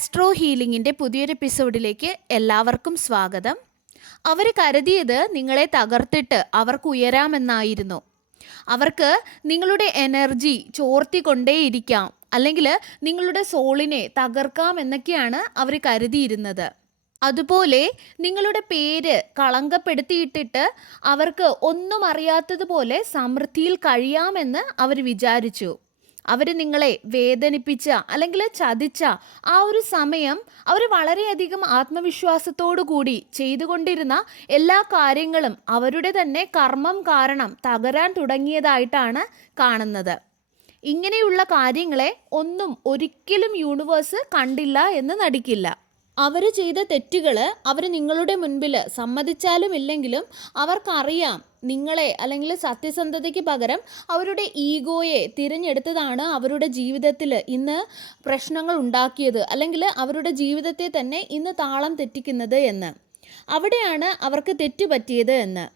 Astro ഹീലിംഗിന്റെ പുതിയൊരു എപ്പിസോഡിലേക്ക് എല്ലാവർക്കും സ്വാഗതം. അവർ കരുതിയത് നിങ്ങളെ തകർത്തിട്ട് അവർക്ക് ഉയരാമെന്നായിരുന്നു. അവർക്ക് നിങ്ങളുടെ എനർജി ചോർത്തിക്കൊണ്ടേയിരിക്കാം. അല്ലെങ്കിൽ നിങ്ങളുടെ സോളിനെ തകർക്കാം എന്നൊക്കെയാണ് അവർ കരുതിയിരുന്നത്. അതുപോലെ നിങ്ങളുടെ പേര് കളങ്കപ്പെടുത്തിയിട്ടിട്ട് അവർക്ക് ഒന്നും അറിയാത്തതുപോലെ സമൃദ്ധിയിൽ കഴിയാമെന്ന് അവർ വിചാരിച്ചു. അവർ നിങ്ങളെ വേദനിപ്പിച്ച അല്ലെങ്കിൽ ചതിച്ച ആ ഒരു സമയം അവർ വളരെയധികം ആത്മവിശ്വാസത്തോടു കൂടി ചെയ്തുകൊണ്ടിരുന്ന എല്ലാ കാര്യങ്ങളും അവരുടെ തന്നെ കർമ്മം കാരണം തകരാൻ തുടങ്ങിയതായിട്ടാണ് കാണുന്നത്. ഇങ്ങനെയുള്ള കാര്യങ്ങളെ ഒന്നും ഒരിക്കലും യൂണിവേഴ്സ് കണ്ടില്ല എന്ന് നടിക്കില്ല. അവർ ചെയ്ത തെറ്റുകൾ അവർ നിങ്ങളുടെ മുൻപിൽ സമ്മതിച്ചാലും ഇല്ലെങ്കിലും അവർക്കറിയാം നിങ്ങളെ അല്ലെങ്കിൽ സത്യസന്ധതയ്ക്ക് പകരം അവരുടെ ഈഗോയെ തിരഞ്ഞെടുത്തതാണ് അവരുടെ ജീവിതത്തിൽ ഇന്ന് പ്രശ്നങ്ങൾ ഉണ്ടാക്കിയത് അല്ലെങ്കിൽ അവരുടെ ജീവിതത്തെ തന്നെ ഇന്ന് താളം തെറ്റിക്കുന്നത് എന്ന്. അവിടെയാണ് അവർക്ക് തെറ്റുപറ്റിയത് എന്ന്.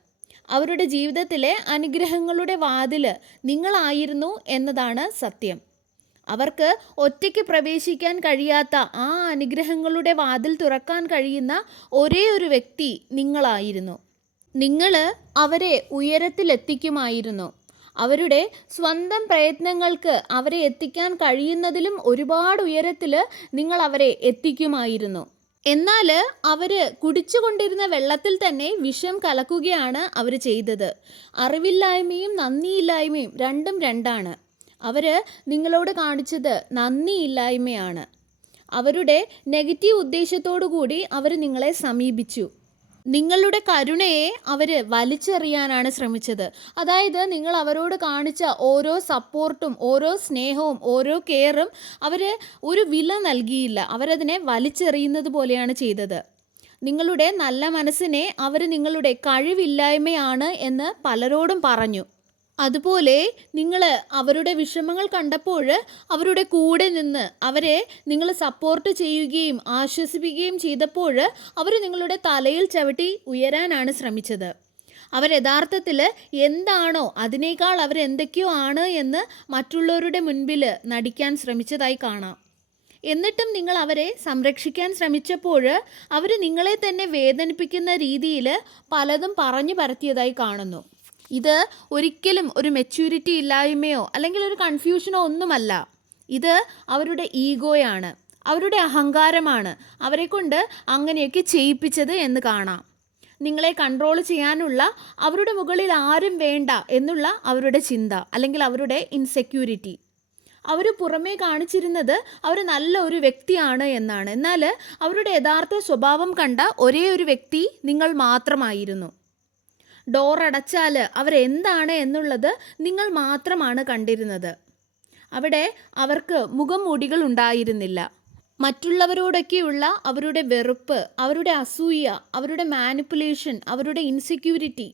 അവരുടെ ജീവിതത്തിലെ അനുഗ്രഹങ്ങളുടെ വാതിൽ നിങ്ങളായിരുന്നു എന്നതാണ് സത്യം. അവർക്ക് ഒറ്റയ്ക്ക് പ്രവേശിക്കാൻ കഴിയാത്ത ആ അനുഗ്രഹങ്ങളുടെ വാതിൽ തുറക്കാൻ കഴിയുന്ന ഒരേ ഒരു വ്യക്തി നിങ്ങളായിരുന്നു. നിങ്ങൾ അവരെ ഉയരത്തിലെത്തിക്കുമായിരുന്നു. അവരുടെ സ്വന്തം പ്രയത്നങ്ങൾക്ക് അവരെ എത്തിക്കാൻ കഴിയുന്നതിലും ഒരുപാട് ഉയരത്തിൽ നിങ്ങൾ അവരെ എത്തിക്കുമായിരുന്നു. എന്നാൽ അവർ കുടിച്ചുകൊണ്ടിരുന്ന വെള്ളത്തിൽ തന്നെ വിഷം കലക്കുകയാണ് അവർ ചെയ്തത്. അറിവില്ലായ്മയും നന്ദിയില്ലായ്മയും രണ്ടും രണ്ടാണ്. അവർ നിങ്ങളോട് കാണിച്ചത് നന്ദിയില്ലായ്മയാണ്. അവരുടെ നെഗറ്റീവ് ഉദ്ദേശത്തോടു കൂടി അവർ നിങ്ങളെ സമീപിച്ചു. നിങ്ങളുടെ കരുണയെ അവർ വലിച്ചെറിയാനാണ് ശ്രമിച്ചത്. അതായത് നിങ്ങൾ അവരോട് കാണിച്ച ഓരോ സപ്പോർട്ടും ഓരോ സ്നേഹവും ഓരോ കെയറും അവർ ഒരു വില നൽകിയില്ല. അവരതിനെ വലിച്ചെറിയുന്നത് പോലെയാണ് ചെയ്തത്. നിങ്ങളുടെ നല്ല മനസ്സിനെ അവർ നിങ്ങളുടെ കഴിവില്ലായ്മയാണ് എന്ന് പലരോടും പറഞ്ഞു. അതുപോലെ നിങ്ങൾ അവരുടെ വിഷമങ്ങൾ കണ്ടപ്പോൾ അവരുടെ കൂടെ നിന്ന് അവരെ നിങ്ങൾ സപ്പോർട്ട് ചെയ്യുകയും ആശ്വസിപ്പിക്കുകയും ചെയ്തപ്പോൾ അവർ നിങ്ങളുടെ തലയിൽ ചവിട്ടി ഉയരാനാണ് ശ്രമിച്ചത്. അവർ യഥാർത്ഥത്തിൽ എന്താണോ അതിനേക്കാൾ അവർ എന്തൊക്കെയോ ആണ് എന്ന് മറ്റുള്ളവരുടെ മുൻപിൽ നടിക്കാൻ ശ്രമിച്ചതായി കാണാം. എന്നിട്ടും നിങ്ങൾ അവരെ സംരക്ഷിക്കാൻ ശ്രമിച്ചപ്പോൾ അവർ നിങ്ങളെ തന്നെ വേദനിപ്പിക്കുന്ന രീതിയിൽ പലതും പറഞ്ഞു പരത്തിയതായി കാണുന്നു. ഇത് ഒരിക്കലും ഒരു മെച്യൂരിറ്റി ഇല്ലായ്മയോ അല്ലെങ്കിൽ ഒരു കൺഫ്യൂഷനോ ഒന്നുമല്ല. ഇത് അവരുടെ ഈഗോയാണ് അവരുടെ അഹങ്കാരമാണ്. അവരെ കൊണ്ട് അങ്ങനെയൊക്കെ ചെയ്യിപ്പിച്ചത് എന്ന് കാണാം. നിങ്ങളെ കൺട്രോൾ ചെയ്യാനുള്ള അവരുടെ മുകളിൽ ആരും വേണ്ട എന്നുള്ള അവരുടെ ചിന്ത അല്ലെങ്കിൽ അവരുടെ ഇൻസെക്യൂരിറ്റി അവർ പുറമേ കാണിച്ചിരുന്നത് അവർ നല്ല ഒരു വ്യക്തിയാണ് എന്നാണ്. എന്നാൽ അവരുടെ യഥാർത്ഥ സ്വഭാവം കണ്ട ഒരേ ഒരു വ്യക്തി നിങ്ങൾ മാത്രമായിരുന്നു. ഡോർ അടച്ചാൽ അവരെന്താണ് എന്നുള്ളത് നിങ്ങൾ മാത്രമാണ് കണ്ടിരുന്നത്. അവിടെ അവർക്ക് മുഖം മൂടികൾ ഉണ്ടായിരുന്നില്ല. മറ്റുള്ളവരോടൊക്കെയുള്ള അവരുടെ വെറുപ്പ് അവരുടെ അസൂയ അവരുടെ മാനിപ്പുലേഷൻ അവരുടെ ഇൻസെക്യൂരിറ്റി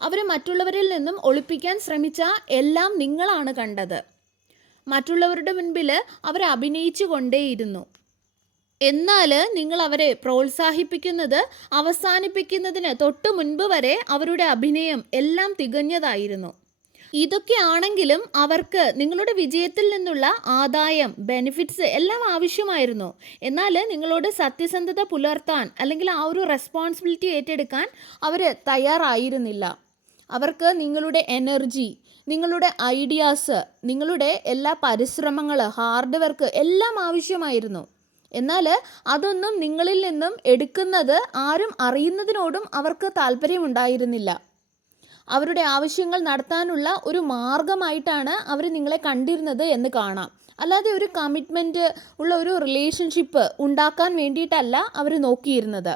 അവരെ മറ്റുള്ളവരിൽ നിന്നും ഒളിപ്പിക്കാൻ ശ്രമിച്ച എല്ലാം നിങ്ങളാണ് കണ്ടത്. മറ്റുള്ളവരുടെ മുൻപിൽ അവർ അഭിനയിച്ചു കൊണ്ടേയിരുന്നു. എന്നാൽ നിങ്ങൾ അവരെ പ്രോത്സാഹിപ്പിക്കുന്നത് അവസാനിപ്പിക്കുന്നതിന് തൊട്ട് മുൻപ് വരെ അവരുടെ അഭിനയം എല്ലാം തികഞ്ഞതായിരുന്നു. ഇതൊക്കെ ആണെങ്കിലും അവർക്ക് നിങ്ങളുടെ വിജയത്തിൽ നിന്നുള്ള ആദായം ബെനിഫിറ്റ്സ് എല്ലാം ആവശ്യമായിരുന്നു. എന്നാൽ നിങ്ങളോട് സത്യസന്ധത പുലർത്താൻ അല്ലെങ്കിൽ ആ ഒരു റെസ്പോൺസിബിലിറ്റി ഏറ്റെടുക്കാൻ അവർ തയ്യാറായിരുന്നില്ല. അവർക്ക് നിങ്ങളുടെ എനർജി നിങ്ങളുടെ ഐഡിയാസ് നിങ്ങളുടെ എല്ലാ പരിശ്രമങ്ങൾ ഹാർഡ് വർക്ക് എല്ലാം ആവശ്യമായിരുന്നു. എന്നാൽ അതൊന്നും നിങ്ങളിൽ നിന്നും എടുക്കുന്നത് ആരും അറിയുന്നതിനോടും അവർക്ക് താല്പര്യമുണ്ടായിരുന്നില്ല അവരുടെ ആവശ്യങ്ങൾ നടത്താനുള്ള ഒരു മാർഗമായിട്ടാണ് അവർ നിങ്ങളെ കണ്ടിരുന്നത് എന്ന് കാണാം. അല്ലാതെ ഒരു കമ്മിറ്റ്മെന്റ് ഉള്ള ഒരു റിലേഷൻഷിപ്പ് ഉണ്ടാക്കാൻ വേണ്ടിയിട്ടല്ല അവർ നോക്കിയിരുന്നത്.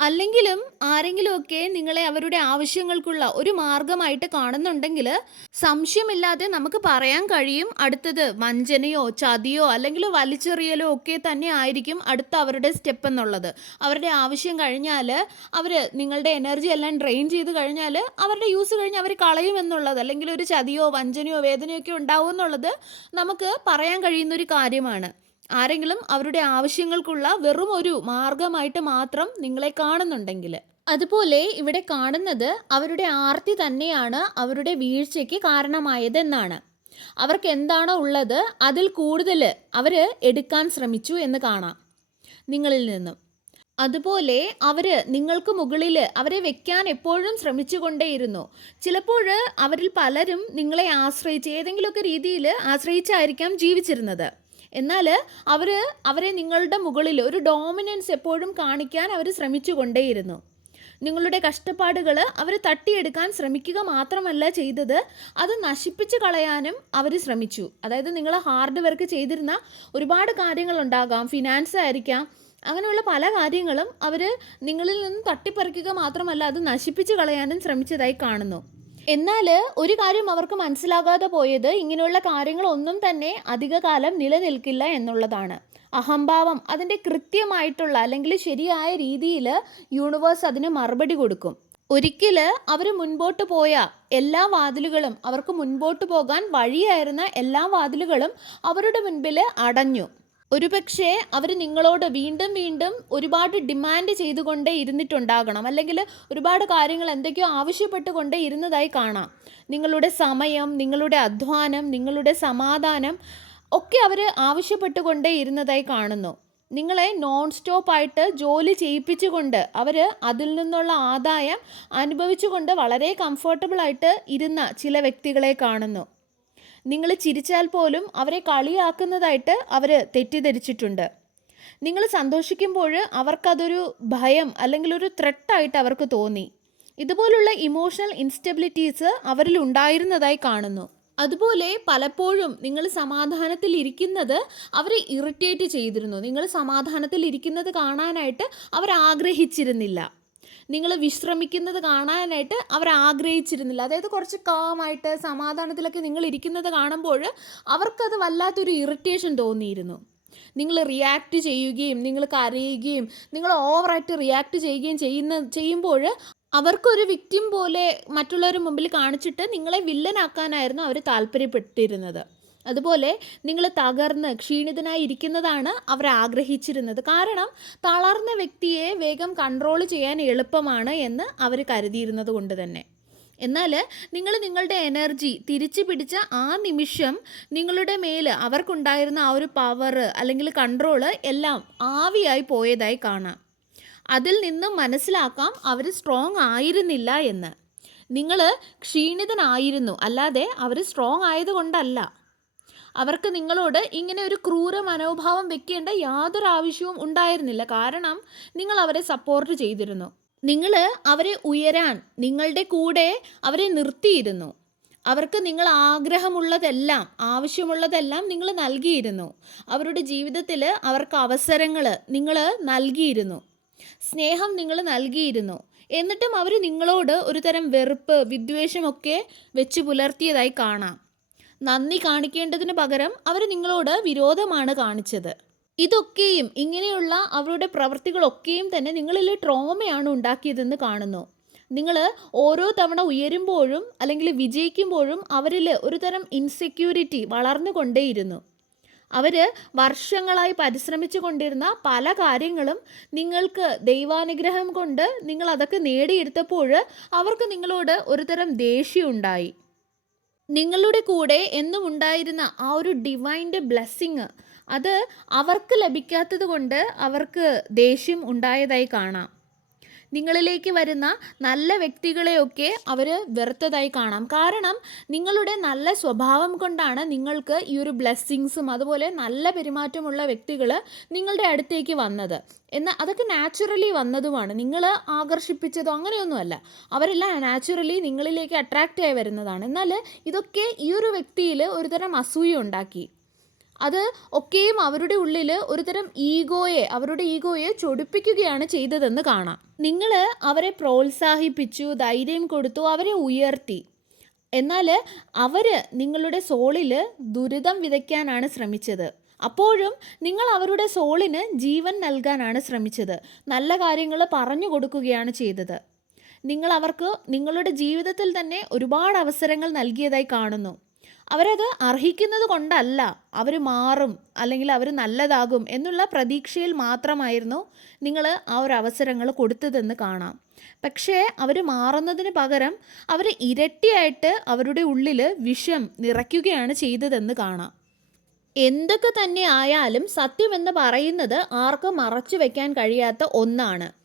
അല്ലെങ്കിലും ആരെങ്കിലുമൊക്കെ നിങ്ങളെ അവരുടെ ആവശ്യങ്ങൾക്കുള്ള ഒരു മാർഗമായിട്ട് കാണുന്നുണ്ടെങ്കിൽ സംശയമില്ലാതെ നമുക്ക് പറയാൻ കഴിയും. അടുത്തത് വഞ്ചനയോ ചതിയോ അല്ലെങ്കിൽ വലിച്ചെറിയലോ ഒക്കെ തന്നെ ആയിരിക്കും അടുത്ത അവരുടെ സ്റ്റെപ്പ് എന്നുള്ളത്. അവരുടെ ആവശ്യം കഴിഞ്ഞാൽ അവർ നിങ്ങളുടെ എനർജി എല്ലാം ഡ്രെയിൻ ചെയ്ത് കഴിഞ്ഞാൽ അവരുടെ യൂസ് കഴിഞ്ഞ് അവർ കളയുമെന്നുള്ളത് അല്ലെങ്കിൽ ഒരു ചതിയോ വഞ്ചനയോ വേദനയോ ഒക്കെ ഉണ്ടാവും എന്നുള്ളത് നമുക്ക് പറയാൻ കഴിയുന്ന ഒരു കാര്യമാണ്. ആരെങ്കിലും അവരുടെ ആവശ്യങ്ങൾക്കുള്ള വെറും ഒരു മാർഗമായിട്ട് മാത്രം നിങ്ങളെ കാണുന്നുണ്ടെങ്കിൽ. അതുപോലെ ഇവിടെ കാണുന്നത് അവരുടെ ആർത്തി തന്നെയാണ് അവരുടെ വീഴ്ചയ്ക്ക് കാരണമായതെന്നാണ്. അവർക്ക് എന്താണോ ഉള്ളത് അതിൽ കൂടുതൽ അവർ എടുക്കാൻ ശ്രമിച്ചു എന്ന് കാണാം. നിങ്ങളിൽ നിന്നും. അതുപോലെ അവർ നിങ്ങൾക്ക് മുകളിൽ അവരെ വെക്കാൻ എപ്പോഴും ശ്രമിച്ചുകൊണ്ടേയിരുന്നു. ചിലപ്പോൾ അവരിൽ പലരും നിങ്ങളെ ആശ്രയിച്ച് ഏതെങ്കിലുമൊക്കെ രീതിയിൽ ആശ്രയിച്ചായിരിക്കാം ജീവിച്ചിരുന്നത്. എന്നാൽ അവർ അവരെ നിങ്ങളുടെ മുകളിൽ ഒരു ഡോമിനൻസ് എപ്പോഴും കാണിക്കാൻ അവർ ശ്രമിച്ചുകൊണ്ടേയിരുന്നു. നിങ്ങളുടെ കഷ്ടപ്പാടുകൾ അവർ തട്ടിയെടുക്കാൻ ശ്രമിക്കുക മാത്രമല്ല ചെയ്തത് അത് നശിപ്പിച്ച് കളയാനും അവർ ശ്രമിച്ചു. അതായത് നിങ്ങൾ ഹാർഡ് വർക്ക് ചെയ്തിരുന്ന ഒരുപാട് കാര്യങ്ങളുണ്ടാകാം ഫിനാൻസ് ആയിരിക്കാം അങ്ങനെയുള്ള പല കാര്യങ്ങളും അവർ നിങ്ങളിൽ നിന്ന് തട്ടിപ്പറിക്കുക മാത്രമല്ല അത് നശിപ്പിച്ച് കളയാനും ശ്രമിച്ചതായി കാണുന്നു. എന്നാൽ ഒരു കാര്യം അവർക്ക് മനസ്സിലാകാതെ പോയത് ഇങ്ങനെയുള്ള കാര്യങ്ങളൊന്നും തന്നെ അധികകാലം നിലനിൽക്കില്ല എന്നുള്ളതാണ്. അഹംഭാവം അതിന്റെ കൃത്യമായിട്ടുള്ള അല്ലെങ്കിൽ ശരിയായ രീതിയിൽ യൂണിവേഴ്സ് അതിന് മറുപടി കൊടുക്കും. ഒരിക്കൽ അവർ മുൻപോട്ട് പോയ എല്ലാ വാതിലുകളും അവർക്ക് മുൻപോട്ട് പോകാൻ വഴിയായിരുന്ന എല്ലാ വാതിലുകളും അവരുടെ മുൻപിൽ അടഞ്ഞു. ഒരുപക്ഷെ അവർ നിങ്ങളോട് വീണ്ടും വീണ്ടും ഒരുപാട് ഡിമാൻഡ് ചെയ്തുകൊണ്ടേ ഇരുന്നിട്ടുണ്ടാകണം. അല്ലെങ്കിൽ ഒരുപാട് കാര്യങ്ങൾ എന്തൊക്കെയോ ആവശ്യപ്പെട്ടുകൊണ്ടേ ഇരുന്നതായി കാണാം. നിങ്ങളുടെ സമയം നിങ്ങളുടെ അധ്വാനം നിങ്ങളുടെ സമാധാനം ഒക്കെ അവർ ആവശ്യപ്പെട്ടുകൊണ്ടേ ഇരുന്നതായി കാണുന്നു. നിങ്ങളെ നോൺ സ്റ്റോപ്പായിട്ട് ജോലി ചെയ്യിപ്പിച്ചുകൊണ്ട് അവർ അതിൽ നിന്നുള്ള ആദായം അനുഭവിച്ചുകൊണ്ട് വളരെ കംഫർട്ടബിളായിട്ട് ഇരുന്ന ചില വ്യക്തികളെ കാണുന്നു. നിങ്ങൾ ചിരിച്ചാൽ പോലും അവരെ കളിയാക്കുന്നതായിട്ട് അവർ തെറ്റിദ്ധരിച്ചിട്ടുണ്ട്. നിങ്ങൾ സന്തോഷിക്കുമ്പോൾ അവർക്കതൊരു ഭയം അല്ലെങ്കിൽ ഒരു ത്രെട്ടായിട്ട് അവർക്ക് തോന്നി. ഇതുപോലുള്ള ഇമോഷണൽ ഇൻസ്റ്റെബിലിറ്റീസ് അവരിൽ ഉണ്ടായിരുന്നതായി കാണുന്നു. അതുപോലെ പലപ്പോഴും നിങ്ങൾ സമാധാനത്തിൽ ഇരിക്കുന്നത് അവരെ ഇറിറ്റേറ്റ് ചെയ്തിരുന്നു. നിങ്ങൾ സമാധാനത്തിൽ ഇരിക്കുന്നത് കാണാനായിട്ട് അവർ ആഗ്രഹിച്ചിരുന്നില്ല നിങ്ങൾ വിശ്രമിക്കുന്നത് കാണാനായിട്ട് അവർ ആഗ്രഹിച്ചിരുന്നില്ല. അതായത് കുറച്ച് കാമായിട്ട് സമാധാനത്തിലൊക്കെ നിങ്ങൾ ഇരിക്കുന്നത് കാണുമ്പോൾ അവർക്കത് വല്ലാത്തൊരു ഇറിറ്റേഷൻ തോന്നിയിരുന്നു. നിങ്ങൾ റിയാക്ട് ചെയ്യുകയും നിങ്ങൾ കരയുകയും നിങ്ങൾ ഓവറായിട്ട് റിയാക്ട് ചെയ്യുകയും ചെയ്യുന്ന ചെയ്യുമ്പോൾ അവർക്കൊരു വിക്റ്റിം പോലെ മറ്റുള്ളവരുടെ മുമ്പിൽ കാണിച്ചിട്ട് നിങ്ങളെ വില്ലനാക്കാനായിരുന്നു അവർ താല്പര്യപ്പെട്ടിരുന്നത്. അതുപോലെ നിങ്ങൾ തകർന്ന് ക്ഷീണിതനായി ഇരിക്കുന്നതാണ് അവർ ആഗ്രഹിച്ചിരുന്നത്. കാരണം തളർന്ന വ്യക്തിയെ വേഗം കൺട്രോൾ ചെയ്യാൻ എളുപ്പമാണ് എന്ന് അവർ കരുതിയിരുന്നത് കൊണ്ട് തന്നെ. എന്നാൽ നിങ്ങൾ നിങ്ങളുടെ എനർജി തിരിച്ചു പിടിച്ച ആ നിമിഷം നിങ്ങളുടെ മേൽ അവർക്കുണ്ടായിരുന്ന ആ ഒരു പവർ അല്ലെങ്കിൽ കൺട്രോൾ എല്ലാം ആവിയായി പോയതായി കാണാം. അതിൽ നിന്ന് മനസ്സിലാക്കാം അവർ സ്ട്രോങ് ആയിരുന്നില്ല എന്ന്. നിങ്ങൾ ക്ഷീണിതനായിരുന്നു. അല്ലാതെ അവർ സ്ട്രോങ് ആയതുകൊണ്ടല്ല. അവർക്ക് നിങ്ങളോട് ഇങ്ങനെ ഒരു ക്രൂര മനോഭാവം വെക്കേണ്ട യാതൊരു ആവശ്യവും ഉണ്ടായിരുന്നില്ല. കാരണം നിങ്ങൾ അവരെ സപ്പോർട്ട് ചെയ്തിരുന്നു. നിങ്ങൾ അവരെ ഉയരാൻ നിങ്ങളുടെ കൂടെ അവരെ നിർത്തിയിരുന്നു. അവർക്ക് നിങ്ങൾ ആഗ്രഹമുള്ളതെല്ലാം ആവശ്യമുള്ളതെല്ലാം നിങ്ങൾ നൽകിയിരുന്നു. അവരുടെ ജീവിതത്തിൽ അവർക്ക് അവസരങ്ങൾ നിങ്ങൾ നൽകിയിരുന്നു. സ്നേഹം നിങ്ങൾ നൽകിയിരുന്നു. എന്നിട്ടും അവർ നിങ്ങളോട് ഒരു തരം വെറുപ്പ് വിദ്വേഷമൊക്കെ വെച്ച് പുലർത്തിയതായി കാണാം. നന്ദി കാണിക്കേണ്ടതിന് പകരം അവർ നിങ്ങളോട് വിരോധമാണ് കാണിച്ചത്. ഇതൊക്കെയും ഇങ്ങനെയുള്ള അവരുടെ പ്രവൃത്തികളൊക്കെയും തന്നെ നിങ്ങളിൽ ട്രോമയാണ് ഉണ്ടാക്കിയതെന്ന് കാണുന്നു. നിങ്ങൾ ഓരോ തവണ ഉയരുമ്പോഴും അല്ലെങ്കിൽ വിജയിക്കുമ്പോഴും അവരിൽ ഒരു തരം ഇൻസെക്യൂരിറ്റി വളർന്നുകൊണ്ടേയിരുന്നു അവർ വർഷങ്ങളായി പരിശ്രമിച്ചു കൊണ്ടിരുന്ന പല കാര്യങ്ങളും നിങ്ങൾക്ക് ദൈവാനുഗ്രഹം കൊണ്ട് നിങ്ങൾ അതൊക്കെ നേടിയെടുത്തപ്പോൾ അവർക്ക് നിങ്ങളോട് ഒരുതരം ദേഷ്യമുണ്ടായി നിങ്ങളുടെ കൂടെ എന്നും ഉണ്ടായിരുന്ന ആ ഒരു ഡിവൈന്റെ ബ്ലെസ്സിങ് അത് അവർക്ക് ലഭിക്കാത്തത് കൊണ്ട് അവർക്ക് ദേഷ്യം ഉണ്ടായതായി കാണാം. നിങ്ങളിലേക്ക് വരുന്ന നല്ല വ്യക്തികളെയൊക്കെ അവർ വെറുത്തതായി കാണാം. കാരണം നിങ്ങളുടെ നല്ല സ്വഭാവം കൊണ്ടാണ് നിങ്ങൾക്ക് ഈ ഒരു ബ്ലെസ്സിങ്സും അതുപോലെ നല്ല പെരുമാറ്റമുള്ള വ്യക്തികൾ നിങ്ങളുടെ അടുത്തേക്ക് വന്നത്. എന്നാൽ അതൊക്കെ നാച്ചുറലി വന്നതുമാണ്. നിങ്ങൾ ആകർഷിപ്പിച്ചതോ അങ്ങനെയൊന്നുമല്ല. അവരെല്ലാം നാച്ചുറലി നിങ്ങളിലേക്ക് അട്രാക്റ്റ് ആയി വരുന്നതാണ്. എന്നാൽ ഇതൊക്കെ ഈ ഒരു വ്യക്തിയിൽ ഒരുതരം അസൂയ ഉണ്ടാക്കി. അത് ഒക്കെയും അവരുടെ ഉള്ളിൽ ഒരുതരം ഈഗോയെ അവരുടെ ഈഗോയെ ചൊടിപ്പിക്കുകയാണ് ചെയ്തതെന്ന് കാണാം. നിങ്ങൾ അവരെ പ്രോത്സാഹിപ്പിച്ചു ധൈര്യം കൊടുത്തു അവരെ ഉയർത്തി. എന്നാൽ അവർ നിങ്ങളുടെ സോളിൽ ദുരിതം വിതയ്ക്കാനാണ് ശ്രമിച്ചത്. അപ്പോഴും നിങ്ങൾ അവരുടെ സോളിന് ജീവൻ നൽകാനാണ് ശ്രമിച്ചത്. നല്ല കാര്യങ്ങൾ പറഞ്ഞു കൊടുക്കുകയാണ് ചെയ്തത്. നിങ്ങൾ അവർക്ക് നിങ്ങളുടെ ജീവിതത്തിൽ തന്നെ ഒരുപാട് അവസരങ്ങൾ നൽകിയതായി കാണുന്നു. അവരത് അർഹിക്കുന്നത് കൊണ്ടല്ല. അവർ മാറും അല്ലെങ്കിൽ അവർ നല്ലതാകും എന്നുള്ള പ്രതീക്ഷയിൽ മാത്രമായിരുന്നു നിങ്ങൾ ആ ഒരു അവസരങ്ങൾ കൊടുത്തതെന്ന് കാണാം. പക്ഷേ അവർ മാറുന്നതിന് പകരം അവർ ഇരട്ടിയായിട്ട് അവരുടെ ഉള്ളിൽ വിഷം നിറയ്ക്കുകയാണ് ചെയ്തതെന്ന് കാണാം. എന്തൊക്കെ തന്നെ ആയാലും സത്യമെന്ന് പറയുന്നത് ആർക്കും മറച്ചു വയ്ക്കാൻ കഴിയാത്ത ഒന്നാണ്.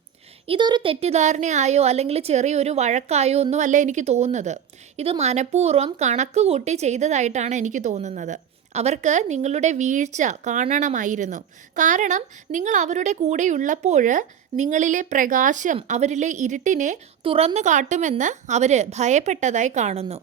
ഇതൊരു തെറ്റിദ്ധാരണയായോ അല്ലെങ്കിൽ ചെറിയൊരു വഴക്കായോ ഒന്നുമല്ല എനിക്ക് തോന്നുന്നത്. ഇത് മനഃപൂർവം കണക്ക് കൂട്ടി ചെയ്തതായിട്ടാണ് എനിക്ക് തോന്നുന്നത്. അവർക്ക് നിങ്ങളുടെ വീഴ്ച കാണണമായിരുന്നു. കാരണം നിങ്ങൾ അവരുടെ കൂടെയുള്ളപ്പോൾ നിങ്ങളിലെ പ്രകാശം അവരിലെ ഇരുട്ടിനെ തുറന്നു കാട്ടുമെന്ന് അവർ ഭയപ്പെട്ടതായി കാണുന്നു.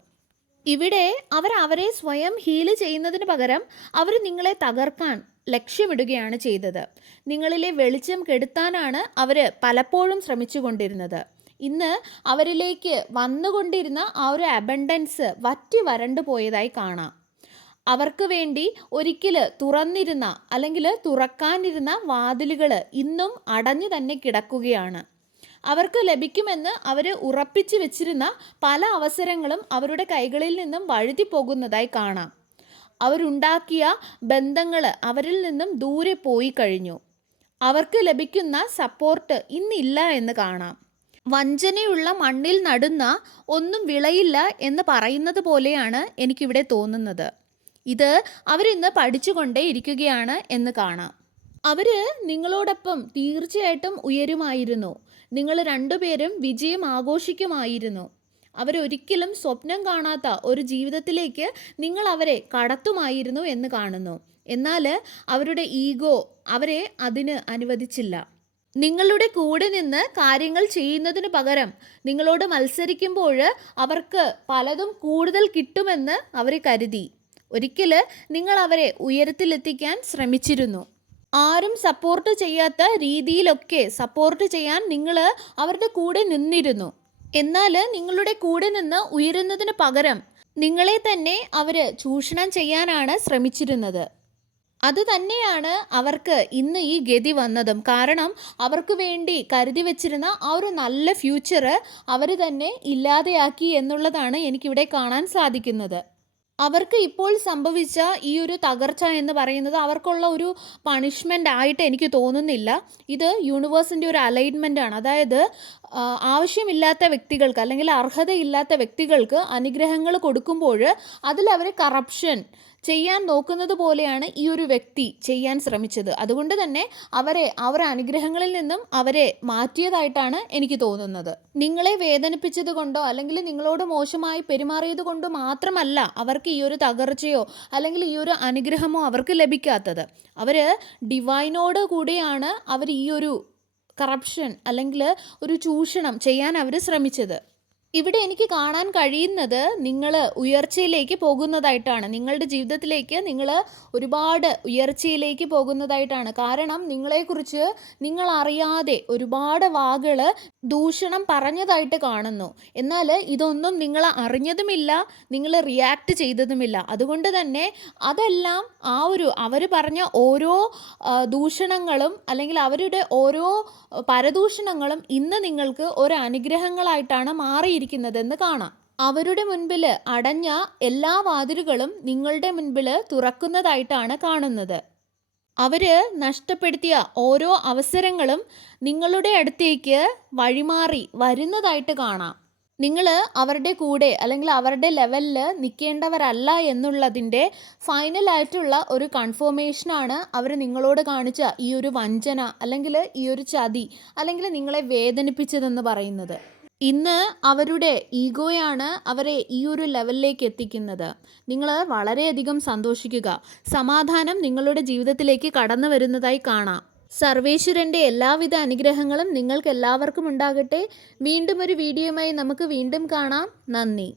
ഇവിടെ അവർ അവരെ സ്വയം ഹീൽ ചെയ്യുന്നതിന് പകരം അവർ നിങ്ങളെ തകർക്കാൻ ലക്ഷ്യമിടുകയാണ് ചെയ്തത്. നിങ്ങളിലെ വെളിച്ചം കെടുത്താനാണ് അവർ പലപ്പോഴും ശ്രമിച്ചുകൊണ്ടിരുന്നത്. ഇന്ന് അവരിലേക്ക് വന്നുകൊണ്ടിരുന്ന ആ ഒരു അബണ്ടൻസ് വറ്റി വരണ്ടു പോയതായി കാണാം. അവർക്ക് വേണ്ടി ഒരിക്കൽ തുറന്നിരുന്ന അല്ലെങ്കിൽ തുറക്കാനിരുന്ന വാതിലുകൾ ഇന്നും അടഞ്ഞു തന്നെ കിടക്കുകയാണ്. അവർക്ക് ലഭിക്കുമെന്ന് അവർ ഉറപ്പിച്ചു വെച്ചിരുന്ന പല അവസരങ്ങളും അവരുടെ കൈകളിൽ നിന്നും വഴുതി പോകുന്നതായി കാണാം. അവരുണ്ടാക്കിയ ബന്ധങ്ങൾ അവരിൽ നിന്നും ദൂരെ പോയി കഴിഞ്ഞു. അവർക്ക് ലഭിക്കുന്ന സപ്പോർട്ട് ഇന്നില്ല എന്ന് കാണാം. വഞ്ചനയുള്ള മണ്ണിൽ നടുന്ന ഒന്നും വിളയില്ല എന്ന് പറയുന്നത് പോലെയാണ് എനിക്കിവിടെ തോന്നുന്നത്. ഇത് അവരിന്ന് പഠിച്ചുകൊണ്ടേ ഇരിക്കുകയാണ് എന്ന് കാണാം. അവർ നിങ്ങളോടൊപ്പം തീർച്ചയായിട്ടും ഉയരുമായിരുന്നു. നിങ്ങൾ രണ്ടുപേരും വിജയം ആഘോഷിക്കുമായിരുന്നു. അവരൊരിക്കലും സ്വപ്നം കാണാത്ത ഒരു ജീവിതത്തിലേക്ക് നിങ്ങൾ അവരെ കടത്തുമായിരുന്നു എന്ന് കാണുന്നു. എന്നാൽ അവരുടെ ഈഗോ അവരെ അതിന് അനുവദിച്ചില്ല. നിങ്ങളുടെ കൂടെ നിന്ന് കാര്യങ്ങൾ ചെയ്യുന്നതിന് പകരം നിങ്ങളോട് മത്സരിക്കുമ്പോൾ അവർക്ക് പലതും കൂടുതൽ കിട്ടുമെന്ന് അവർ കരുതി. ഒരിക്കൽ നിങ്ങൾ അവരെ ഉയരത്തിലെത്തിക്കാൻ ശ്രമിച്ചിരുന്നു. ആരും സപ്പോർട്ട് ചെയ്യാത്ത രീതിയിലൊക്കെ സപ്പോർട്ട് ചെയ്യാൻ നിങ്ങൾ അവരുടെ കൂടെ നിന്നിരുന്നു. എന്നാൽ നിങ്ങളുടെ കൂടെ നിന്ന് ഉയരുന്നതിന് പകരം നിങ്ങളെ തന്നെ അവർ ചൂഷണം ചെയ്യാനാണ് ശ്രമിച്ചിരുന്നത്. അത് തന്നെയാണ് അവർക്ക് ഇന്ന് ഈ ഗതി വന്നതും. കാരണം അവർക്ക് വേണ്ടി കരുതി വെച്ചിരുന്ന ആ ഒരു നല്ല ഫ്യൂച്ചർ അവർ തന്നെ ഇല്ലാതെയാക്കി എന്നുള്ളതാണ് എനിക്കിവിടെ കാണാൻ സാധിക്കുന്നത്. അവർക്ക് ഇപ്പോൾ സംഭവിച്ച ഈ ഒരു തകർച്ച എന്ന് പറയുന്നത് അവർക്കുള്ള ഒരു പണിഷ്മെന്റ് ആയിട്ട് എനിക്ക് തോന്നുന്നില്ല. ഇത് യൂണിവേഴ്സിന്റെ ഒരു അലൈൻമെന്റ് ആണ്. അതായത് ആവശ്യമില്ലാത്ത വ്യക്തികൾക്ക് അല്ലെങ്കിൽ അർഹതയില്ലാത്ത വ്യക്തികൾക്ക് അനുഗ്രഹങ്ങൾ കൊടുക്കുമ്പോൾ അതിൽ അവർ കറപ്ഷൻ ചെയ്യാൻ നോക്കുന്നത് പോലെയാണ് ഈ ഒരു വ്യക്തി ചെയ്യാൻ ശ്രമിച്ചത്. അതുകൊണ്ട് തന്നെ അവരെ അവരുടെ അനുഗ്രഹങ്ങളിൽ നിന്നും അവരെ മാറ്റിയതായിട്ടാണ് എനിക്ക് തോന്നുന്നത്. നിങ്ങളെ വേദനിപ്പിച്ചത് കൊണ്ടോ അല്ലെങ്കിൽ നിങ്ങളോട് മോശമായി പെരുമാറിയത് കൊണ്ടോ മാത്രമല്ല അവർക്ക് ഈ ഒരു തകർച്ചയോ അല്ലെങ്കിൽ ഈ ഒരു അനുഗ്രഹമോ അവർക്ക് ലഭിക്കാത്തത്. അവർ ഡിവൈനോട് കൂടിയാണ് അവർ ഈ ഒരു കറപ്ഷൻ അല്ലെങ്കിൽ ഒരു ചൂഷണം ചെയ്യാൻ അവർ ശ്രമിച്ചത്. ഇവിടെ എനിക്ക് കാണാൻ കഴിയുന്നത് നിങ്ങൾ ഉയർച്ചയിലേക്ക് പോകുന്നതായിട്ടാണ്. നിങ്ങളുടെ ജീവിതത്തിലേക്ക് നിങ്ങൾ ഒരുപാട് ഉയർച്ചയിലേക്ക് പോകുന്നതായിട്ടാണ്. കാരണം നിങ്ങളെക്കുറിച്ച് നിങ്ങൾ അറിയാതെ ഒരുപാട് വാകൾ ദൂഷണം പറഞ്ഞതായിട്ട് കാണുന്നു. എന്നാൽ ഇതൊന്നും നിങ്ങൾ അറിഞ്ഞതുമില്ല നിങ്ങൾ റിയാക്ട് ചെയ്തതുമില്ല. അതുകൊണ്ട് തന്നെ അതെല്ലാം ആ ഒരു അവർ പറഞ്ഞ ഓരോ ദൂഷണങ്ങളും അല്ലെങ്കിൽ അവരുടെ ഓരോ പരദൂഷണങ്ങളും ഇന്ന് നിങ്ങൾക്ക് ഒരു അനുഗ്രഹങ്ങളായിട്ടാണ് മാറിയിരിക്കുന്നതെന്ന് കാണാം. അവരുടെ മുൻപിൽ അടഞ്ഞ എല്ലാ വാതിലുകളും നിങ്ങളുടെ മുൻപിൽ തുറക്കുന്നതായിട്ടാണ് കാണുന്നത്. അവർ നഷ്ടപ്പെടുത്തിയ ഓരോ അവസരങ്ങളും നിങ്ങളുടെ അടുത്തേക്ക് വഴിമാറി വരുന്നതായിട്ട് കാണാം. നിങ്ങൾ അവരുടെ കൂടെ അല്ലെങ്കിൽ അവരുടെ ലെവലിൽ നിൽക്കേണ്ടവരല്ല എന്നുള്ളതിന്റെ ഫൈനലായിട്ടുള്ള ഒരു കൺഫോമേഷനാണ് അവർ നിങ്ങളോട് കാണിച്ച ഈ ഒരു വഞ്ചന അല്ലെങ്കിൽ ഈ ഒരു ചതി അല്ലെങ്കിൽ നിങ്ങളെ വേദനിപ്പിച്ചതെന്ന് പറയുന്നത്. ഇന്ന് അവരുടെ ഈഗോയാണ് അവരെ ഈ ഒരു ലെവലിലേക്ക് എത്തിക്കുന്നത്. നിങ്ങൾ വളരെയധികം സന്തോഷിക്കുക. സമാധാനം നിങ്ങളുടെ ജീവിതത്തിലേക്ക് കടന്നു വരുന്നതായി കാണാം. സർവേശ്വരന്റെ എല്ലാവിധ അനുഗ്രഹങ്ങളും നിങ്ങൾക്ക് എല്ലാവർക്കും ഉണ്ടാകട്ടെ. വീണ്ടും ഒരു വീഡിയോയുമായി നമുക്ക് വീണ്ടും കാണാം. നന്ദി.